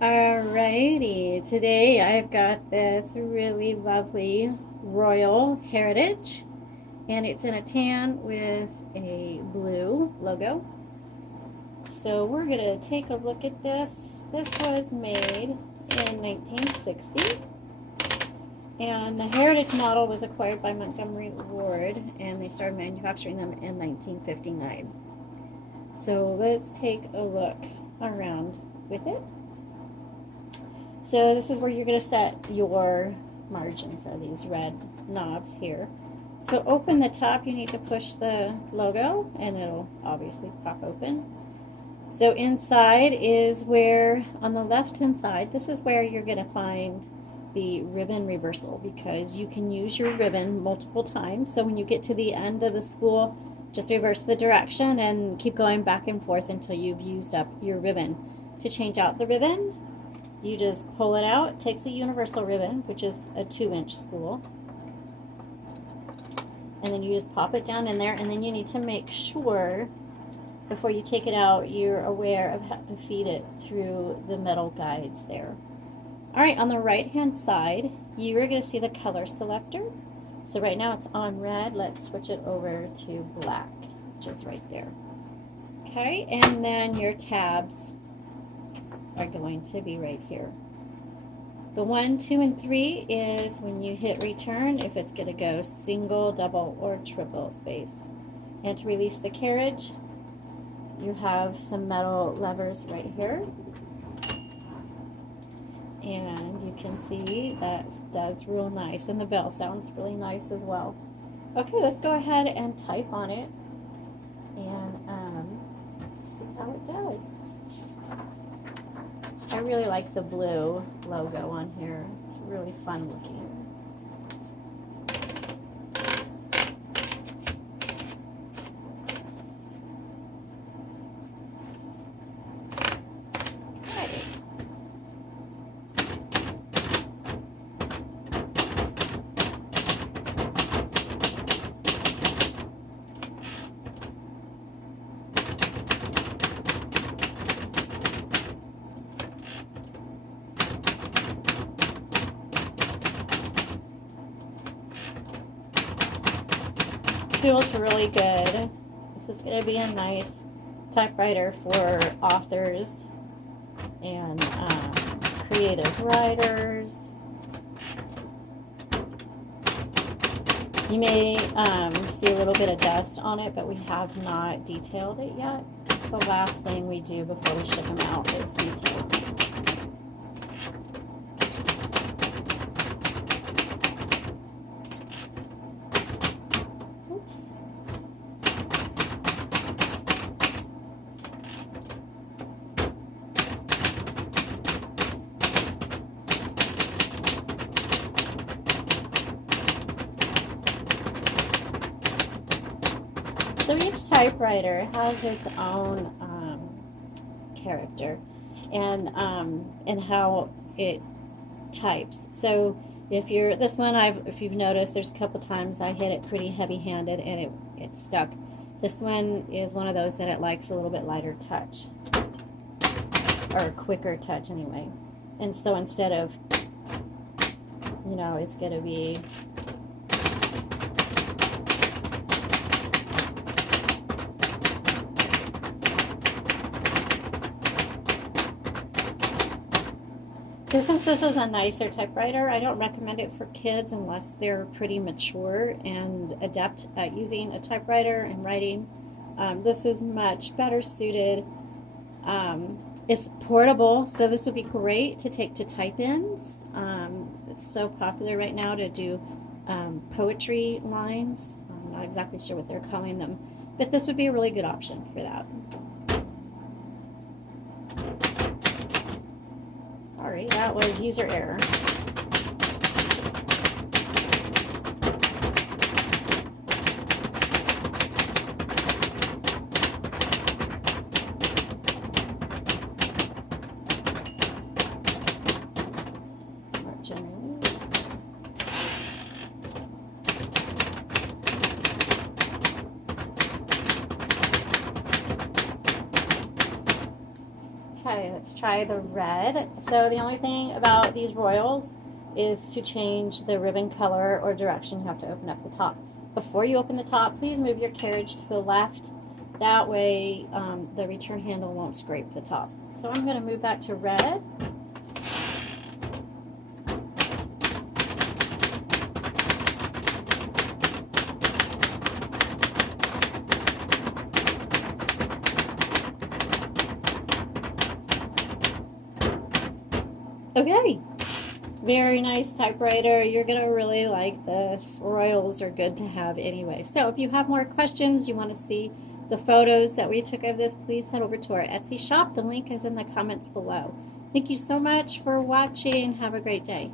Alrighty, today I've got this really lovely Royal Heritage, and it's in a tan with a blue logo. So we're gonna take a look at this. This was made in 1960, and the Heritage model was acquired by Montgomery Ward, and they started manufacturing them in 1959. So let's take a look around with it. So this is where you're going to set your margins, are these red knobs here. To open the top, you need to push the logo and it'll obviously pop open. So inside is where, on the left hand side, this is where you're going to find the ribbon reversal, because you can use your ribbon multiple times. So when you get to the end of the spool, just reverse the direction and keep going back and forth until you've used up your ribbon. To change out the ribbon, you just pull it out. It takes a universal ribbon, which is a 2-inch spool, and then you just pop it down in there, and then you need to make sure before you take it out you're aware of how to feed it through the metal guides there. Alright, on the right hand side you are going to see the color selector. So right now it's on red. Let's switch it over to black, which is right there. Okay, and then your tabs are going to be right here. The 1, 2, and 3 is when you hit return, if it's going to go single, double, or triple space. And to release the carriage, you have some metal levers right here. And you can see that's real nice, and the bell sounds really nice as well. Okay, let's go ahead and type on it and see how it does. I really like the blue logo on here. It's really fun looking. Feels really good. This is going to be a nice typewriter for authors and creative writers. You may see a little bit of dust on it, but we have not detailed it yet. It's the last thing we do before we ship them out is detail. So each typewriter has its own character and how it types. So if you're this one, if you've noticed, there's a couple times I hit it pretty heavy-handed and it stuck. This one is one of those that it likes a little bit lighter touch, or a quicker touch anyway. And so instead of, it's going to be So since this is a nicer typewriter, I don't recommend it for kids unless they're pretty mature and adept at using a typewriter and writing. This is much better suited. It's portable, so this would be great to take to type-ins. It's so popular right now to do poetry lines. I'm not exactly sure what they're calling them, but this would be a really good option for that. Sorry, that was user error. Okay, let's let's try the red. So the only thing about these royals is to change the ribbon color or direction, you have to open up the top. Before you open the top, please move your carriage to the left. That way the return handle won't scrape the top. So I'm going to move back to red. Okay, very nice typewriter. You're going to really like this. Royals are good to have anyway. So if you have more questions, you want to see the photos that we took of this, please head over to our Etsy shop. The link is in the comments below. Thank you so much for watching. Have a great day.